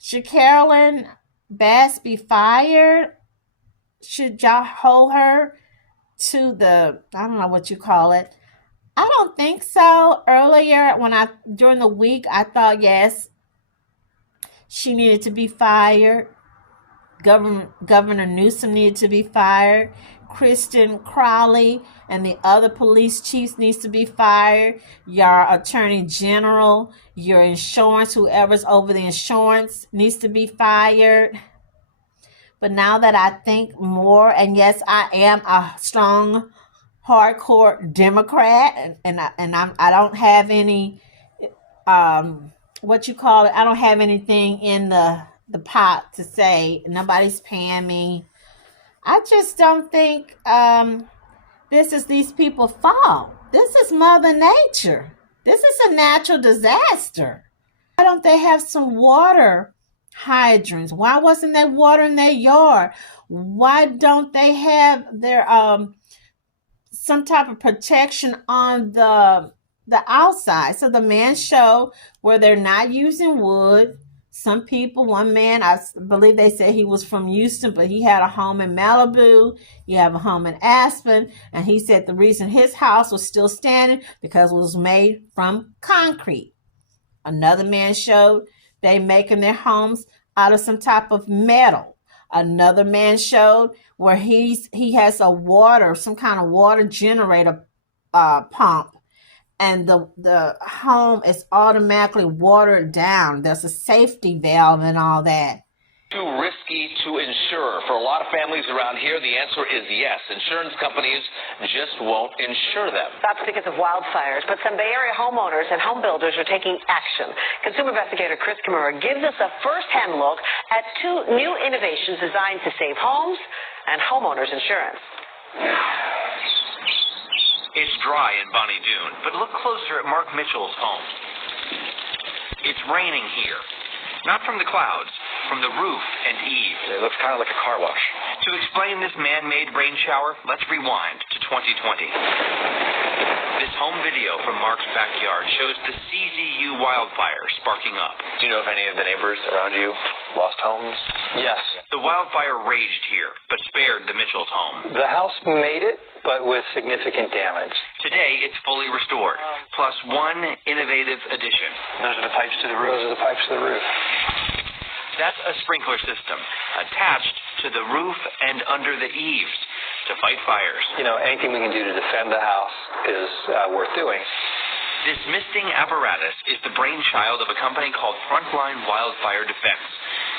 Should Carolyn Bass be fired? Should y'all hold her to the, I don't know what you call it? I don't think so. Earlier, during the week, I thought yes, she needed to be fired. Governor Newsom needed to be fired. Kristen Crowley and the other police chiefs needs to be fired. Your attorney general, your insurance, whoever's over the insurance needs to be fired. But now that I think more, and yes, I am a strong, hardcore Democrat, and I don't have any what you call it. I don't have anything in the pot to say. Nobody's paying me. I just don't think this is these people's fault. This is Mother Nature. This is a natural disaster. Why don't they have some water hydrants? Why wasn't there water in their yard? Why don't they have their some type of protection on the outside? So the man show where they're not using wood. Some people, one man, I believe they said he was from Houston, but he had a home in Malibu. He had a home in Aspen. And he said the reason his house was still standing because it was made from concrete. Another man showed they making their homes out of some type of metal. Another man showed where he has some kind of water generator pump. And the home is automatically watered down. There's a safety valve and all that. Too risky to insure. For a lot of families around here, the answer is yes. Insurance companies just won't insure them. That's because of wildfires, but some Bay Area homeowners and home builders are taking action. Consumer investigator Chris Kimura gives us a first-hand look at two new innovations designed to save homes and homeowners insurance. It's dry in Bonnie Doon, but look closer at Mark Mitchell's home. It's raining here. Not from the clouds, from the roof and eaves. It looks kind of like a car wash. To explain this man-made rain shower, let's rewind to 2020. This home video from Mark's backyard shows the CZU wildfire sparking up. Do you know if any of the neighbors around you lost homes? Yes. The wildfire raged here, but spared the Mitchell's home. The house made it, but with significant damage. Today, it's fully restored, plus one innovative addition. Those are the pipes to the roof. Those are the pipes to the roof. That's a sprinkler system attached to the roof and under the eaves to fight fires. You know, anything we can do to defend the house is worth doing. This misting apparatus is the brainchild of a company called Frontline Wildfire Defense.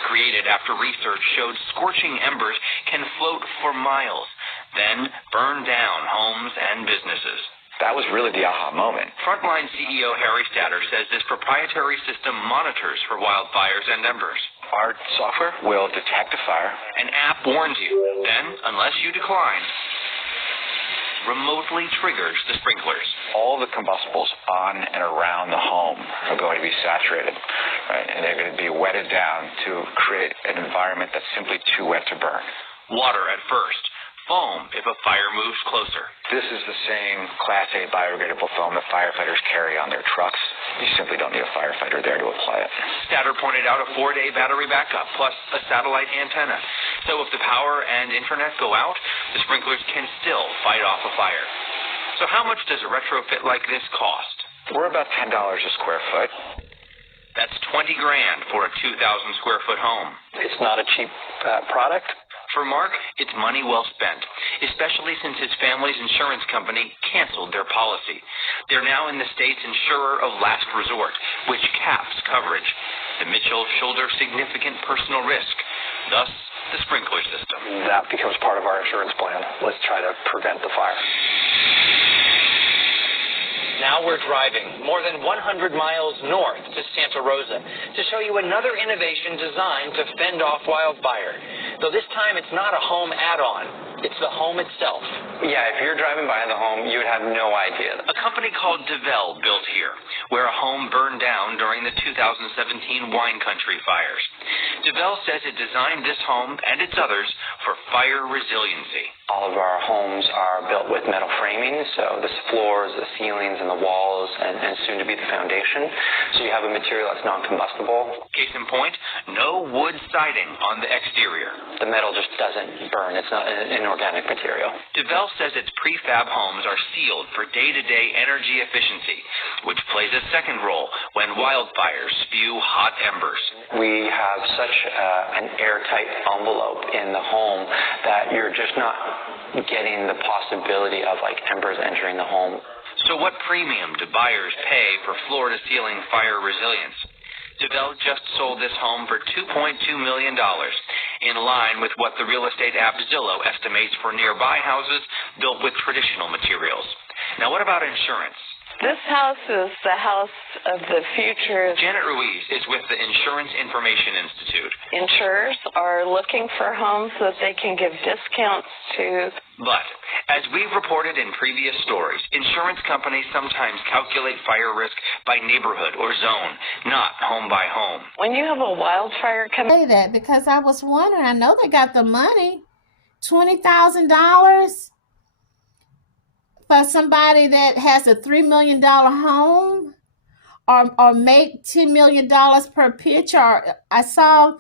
Created after research showed scorching embers can float for miles, then burn down homes and businesses. That was really the aha moment. Frontline CEO Harry Statter says this proprietary system monitors for wildfires and embers. Our software will detect a fire. An app warns you. Then, unless you decline, remotely triggers the sprinklers. All the combustibles on and around the home are going to be saturated, right? And they're going to be wetted down to create an environment that's simply too wet to burn. Water at first. Foam if a fire moves closer. This is the same Class A biodegradable foam that firefighters carry on their trucks. You simply don't need a firefighter there to apply it. Statter pointed out a 4-day battery backup plus a satellite antenna. So if the power and internet go out, the sprinklers can still fight off a fire. So how much does a retrofit like this cost? We're about $10 a square foot. That's $20,000 for a 2,000 square foot home. It's not a cheap product. For Mark, it's money well spent, especially since his family's insurance company canceled their policy. They're now in the state's insurer of last resort, which caps coverage. The Mitchells shoulder significant personal risk, thus the sprinkler system. That becomes part of our insurance plan. Let's try to prevent the fire. Now we're driving more than 100 miles north to Santa Rosa to show you another innovation designed to fend off wildfire. Though this time it's not a home add-on, It's the home itself. Yeah, if you're driving by the home, you would have no idea. A company called DeVel built here, where a home burned down during the 2017 wine country fires. DeVel says it designed this home and its others for fire resiliency. All of our homes are built with metal framing, so the floors, the ceilings, and the walls, and soon to be the foundation. So you have a material that's non-combustible. Case in point, no wood siding on the exterior. The metal just doesn't burn. It's not an inorganic material. DeVel says its prefab homes are sealed for day-to-day energy efficiency, which plays a second role when wildfires spew hot embers. We have such an airtight envelope in the home that you're just not getting the possibility of like embers entering the home. So what premium do buyers pay for floor-to-ceiling fire resilience? DeVel just sold this home for $2.2 million, in line with what the real estate app Zillow estimates for nearby houses built with traditional materials. Now, what about insurance? This house is the house of the future. Janet Ruiz is with the Insurance Information Institute. Insurers are looking for homes that they can give discounts to. But, as we've reported in previous stories, insurance companies sometimes calculate fire risk by neighborhood or zone, not home by home. When you have a wildfire coming, Say that because I was wondering. I know they got the money, $20,000 for somebody that has a $3 million home, or make $10 million per pitch. Or I saw.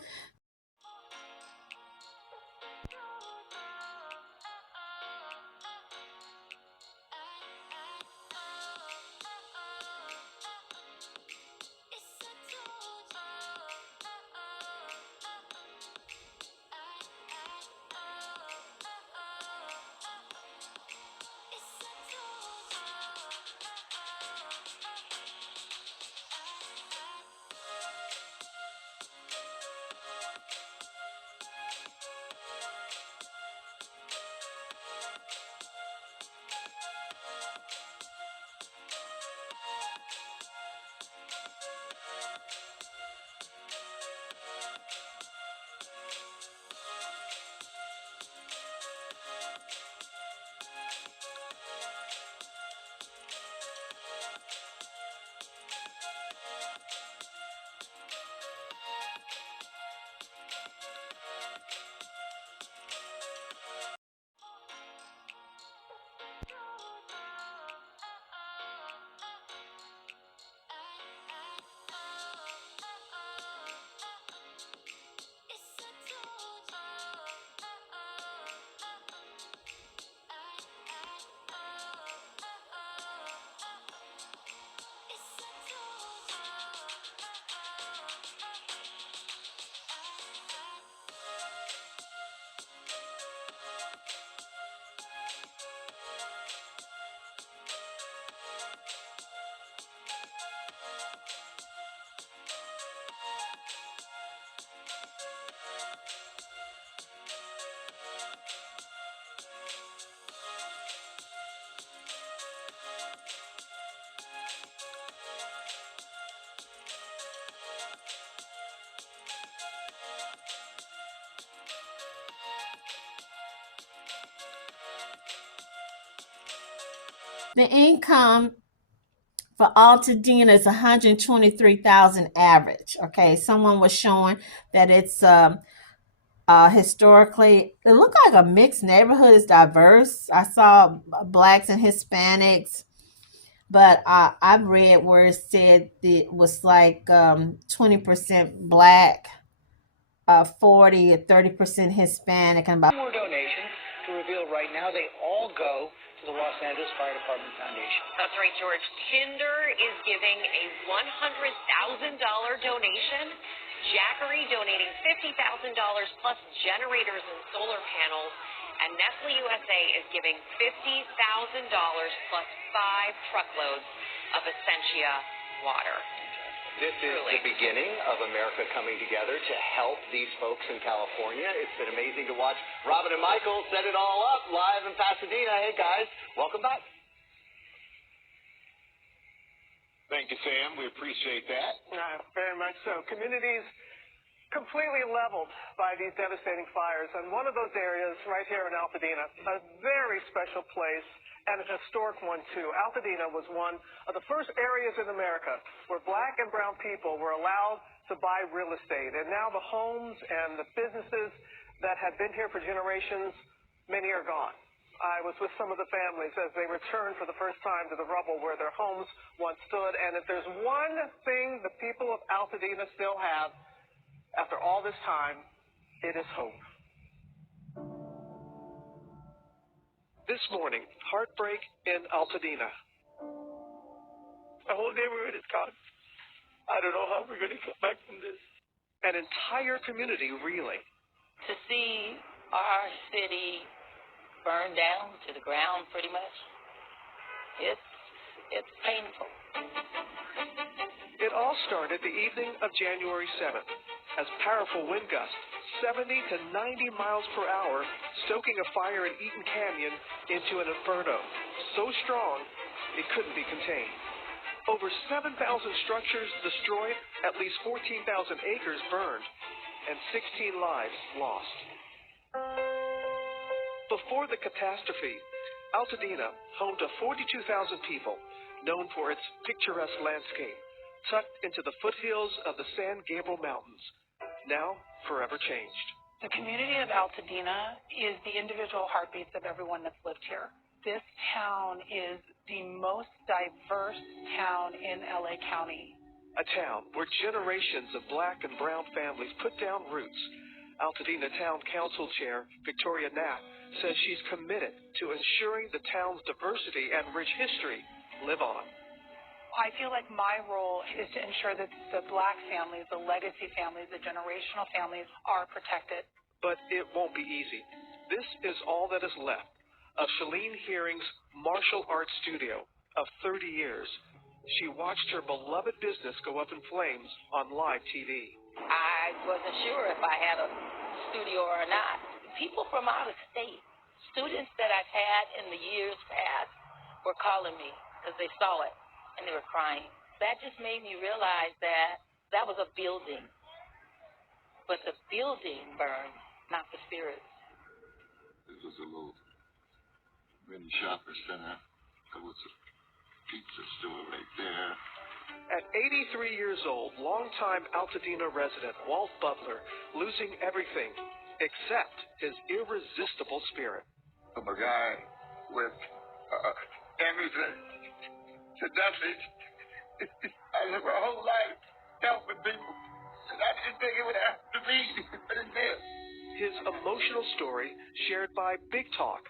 The income for Altadena is $123,000 average. Okay, someone was showing that it's historically, it looked like a mixed neighborhood. It's diverse. I saw blacks and Hispanics, but I've read where it said it was like 20% black, 40 or 30% Hispanic, and about More donations to reveal right now. They all go to the Los Angeles Fire Department Foundation. That's right, George. Tinder is giving a $100,000 donation. Jackery donating $50,000 plus generators and solar panels. And Nestle USA is giving $50,000 plus 5 truckloads of Essentia water. This is the beginning of America coming together to help these folks in California. It's been amazing to watch. Robin and Michael set it all up live in Pasadena. Hey, guys, welcome back. Thank you, Sam. We appreciate that. Very much so. Communities completely leveled by these devastating fires. And one of those areas right here in Altadena, a very special place and an historic one too. Altadena was one of the first areas in America where black and brown people were allowed to buy real estate. And now the homes and the businesses that had been here for generations, many are gone. I was with some of the families as they returned for the first time to the rubble where their homes once stood. And if there's one thing the people of Altadena still have after all this time, it is hope. This morning, heartbreak in Altadena. The whole neighborhood is gone. I don't know how we're going to come back from this. An entire community reeling. To see our city burned down to the ground pretty much, it's painful. It all started the evening of January 7th as powerful wind gusts, 70 to 90 miles per hour, stoking a fire in Eaton Canyon into an inferno, so strong it couldn't be contained. Over 7,000 structures destroyed, at least 14,000 acres burned, and 16 lives lost. Before the catastrophe, Altadena, home to 42,000 people, known for its picturesque landscape, tucked into the foothills of the San Gabriel Mountains, now forever changed. The community of Altadena is the individual heartbeats of everyone that's lived here. This town is the most diverse town in LA County. A town where generations of black and brown families put down roots. Altadena Town Council Chair Victoria Knapp says she's committed to ensuring the town's diversity and rich history live on. I feel like my role is to ensure that the black families, the legacy families, the generational families are protected. But it won't be easy. This is all that is left of Shalene Hearing's martial arts studio of 30 years. She watched her beloved business go up in flames on live TV. I wasn't sure if I had a studio or not. People from out of state, students that I've had in the years past, were calling me because they saw it and they were crying. That just made me realize that that was a building. But the building burned, not the spirits. This was a little mini shopping center. There was a pizza store right there. At 83 years old, longtime Altadena resident Walt Butler losing everything except his irresistible spirit. I'm a guy with everything to nothing. I live my whole life helping people, and I didn't think it would happen to me, but it did. His emotional story shared by Big Talk,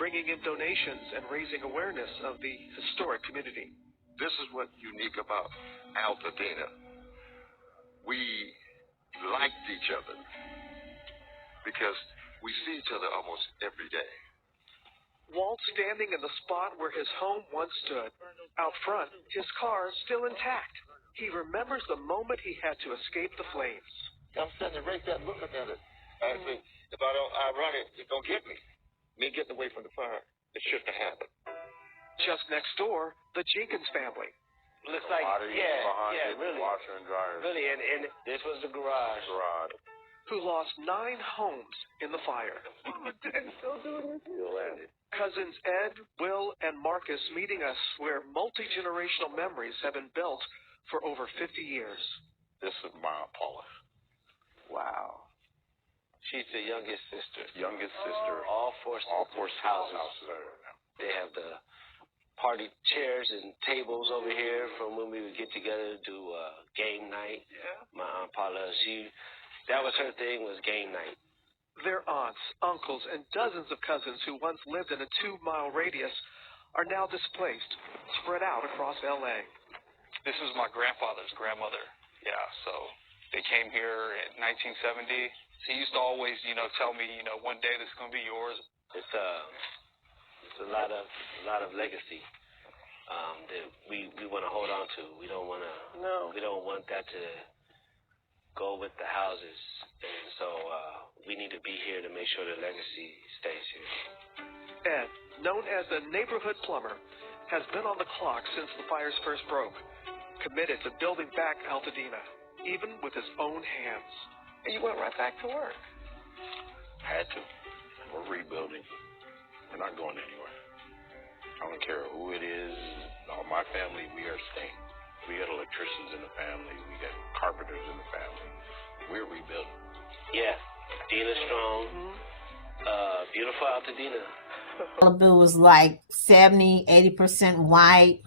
bringing in donations and raising awareness of the historic community. This is what's unique about Altadena. We liked each other because we see each other almost every day. Walt standing in the spot where his home once stood. Out front, his car still intact. He remembers the moment he had to escape the flames. I'm standing right there looking at it. I say, if I don't outrun it, it don't get me. Me getting away from the fire, it shouldn't have happened. Just next door, the Jenkins family. Looks like, really. Washer and dryer. Really, and this was the garage. Who lost 9 homes in the fire. Cousins Ed, Will, and Marcus meeting us where multi-generational memories have been built for over 50 years. This is my Paula. Wow. She's the youngest sister. All four houses. They have the party chairs and tables over here from when we would get together to do game night. Yeah. My Aunt Paula, that was her thing, was game night. Their aunts, uncles, and dozens of cousins who once lived in a 2-mile radius are now displaced, spread out across L.A. This is my grandfather's grandmother. Yeah, so they came here in 1970. He used to always, tell me, one day this is going to be yours. It's a lot of legacy that we want to hold on to. We don't want to. No. We don't want that to go with the houses, and so we need to be here to make sure the legacy stays here. Ed, known as the neighborhood plumber, has been on the clock since the fires first broke, committed to building back Altadena, even with his own hands. and you went right back to work. Had to. We're rebuilding. We're not going anywhere. I don't care who it is. All my family, we are staying. We got electricians in the family. We got carpenters in the family. We're rebuilding. Yeah. Dina's strong. Beautiful Altadena. Malibu was like 70-80% white.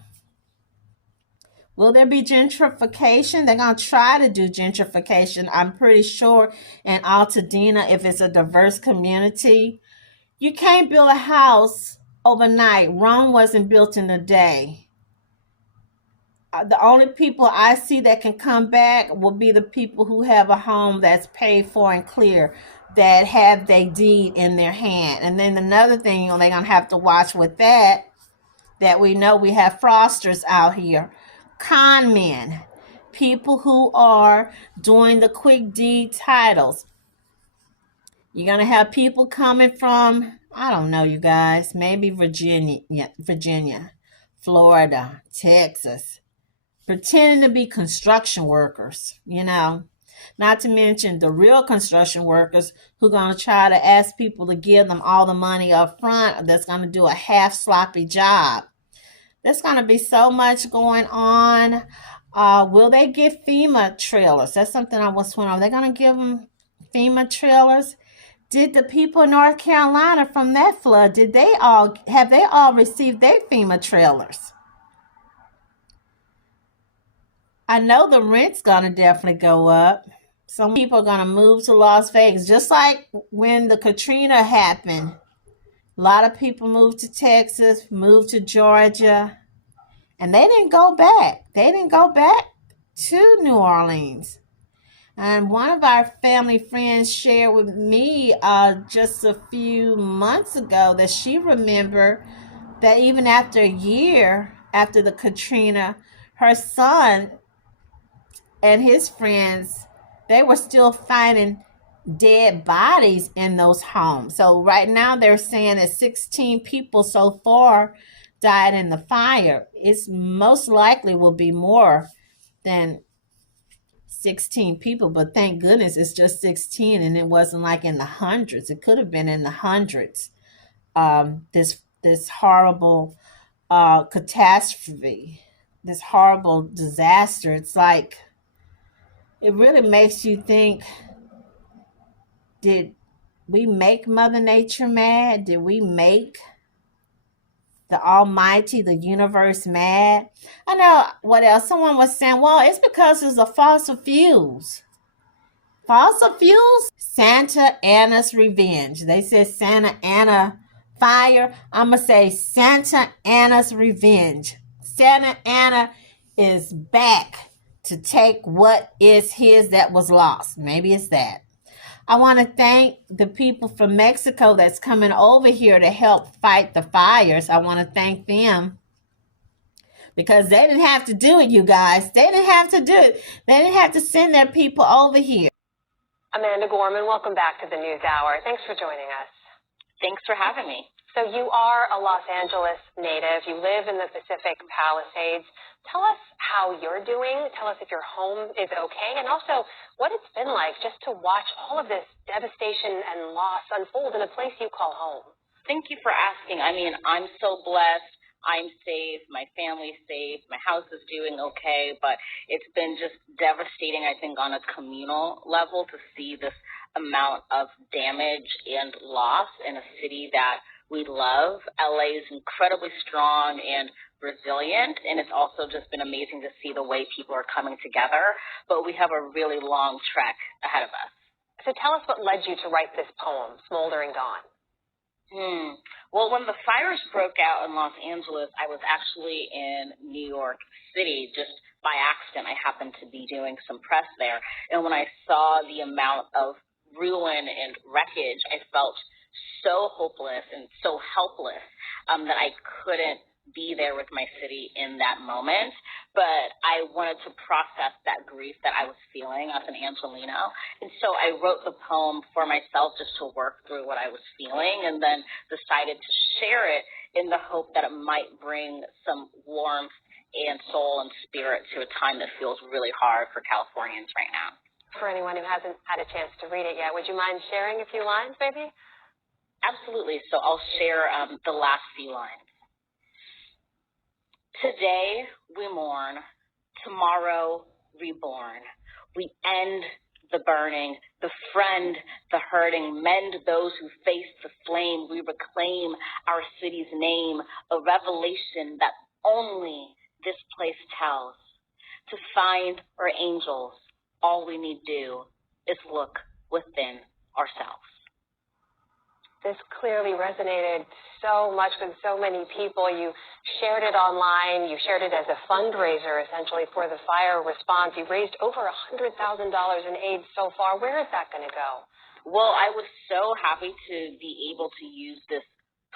Will there be gentrification? They're going to try to do gentrification. I'm pretty sure in Altadena, if it's a diverse community, you can't build a house overnight. Rome wasn't built in a day. The only people I see that can come back will be the people who have a home that's paid for and clear, that have their deed in their hand. And then another thing, they're going to have to watch with that we know we have fraudsters out here, con men, people who are doing the quick deed titles. You're going to have people coming from, I don't know, you guys, maybe Virginia, Florida, Texas, pretending to be construction workers, not to mention the real construction workers who are going to try to ask people to give them all the money up front that's going to do a half sloppy job. There's going to be so much going on. Will they get FEMA trailers? That's something I was wondering. Are they going to give them FEMA trailers? Did the people in North Carolina from that flood, have they all received their FEMA trailers? I know the rent's going to definitely go up. Some people are going to move to Las Vegas, just like when the Katrina happened. A lot of people moved to Texas, moved to Georgia, and they didn't go back. They didn't go back to New Orleans. And one of our family friends shared with me just a few months ago that she remembered that even after a year after the Katrina, her son and his friends, they were still finding dead bodies in those homes. So right now they're saying that 16 people so far died in the fire. It's most likely will be more than 16 people, but thank goodness it's just 16 and it wasn't like in the hundreds. It could have been in the hundreds. This horrible catastrophe, this horrible disaster. It's like, it really makes you think, did we make Mother Nature mad? Did we make the Almighty, the universe mad? I know what else. Someone was saying, well, it's because it's the fossil fuels. Fossil fuels? Santa Anna's revenge. They said Santa Anna fire. I'm going to say Santa Anna's revenge. Santa Anna is back to take what is his that was lost. Maybe it's that. I want to thank the people from Mexico that's coming over here to help fight the fires. I want to thank them because they didn't have to do it, you guys. They didn't have to do it. They didn't have to send their people over here. Amanda Gorman, welcome back to the News Hour. Thanks for joining us. Thanks for having me. So you are a Los Angeles native. You live in the Pacific Palisades. Tell us how you're doing. Tell us if your home is okay, and also what it's been like just to watch all of this devastation and loss unfold in a place you call home. Thank you for asking. I mean, I'm so blessed. I'm safe. My family's safe. My house is doing okay, but it's been just devastating, I think, on a communal level to see this amount of damage and loss in a city that we love. LA is incredibly strong and resilient, and it's also just been amazing to see the way people are coming together, but we have a really long trek ahead of us. So tell us what led you to write this poem, Smoldering Dawn. Well, when the fires broke out in Los Angeles, I was actually in New York City just by accident. I happened to be doing some press there, and when I saw the amount of ruin and wreckage, I felt so hopeless and so helpless that I couldn't be there with my city in that moment. But I wanted to process that grief that I was feeling as an Angelino. And so I wrote the poem for myself just to work through what I was feeling, and then decided to share it in the hope that it might bring some warmth and soul and spirit to a time that feels really hard for Californians right now. For anyone who hasn't had a chance to read it yet, would you mind sharing a few lines, maybe? Absolutely. So I'll share the last few lines. Today we mourn, tomorrow reborn. We end the burning, befriend the hurting, mend those who face the flame. We reclaim our city's name, a revelation that only this place tells. To find our angels, all we need do is look within ourselves. This clearly resonated so much with so many people. You shared it online. You shared it as a fundraiser, essentially, for the fire response. You raised over $100,000 in aid so far. Where is that going to go? Well, I was so happy to be able to use this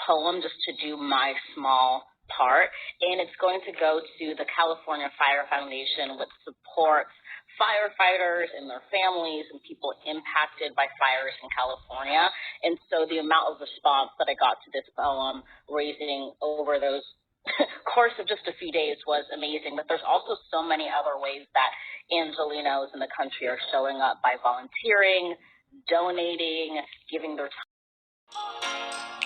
poem just to do my small part, and it's going to go to the California Fire Foundation, which supports firefighters and their families and people impacted by fires in California. And so the amount of response that I got to this poem, raising over those course of just a few days, was amazing. But there's also so many other ways that Angelenos in the country are showing up by volunteering, donating, giving their time.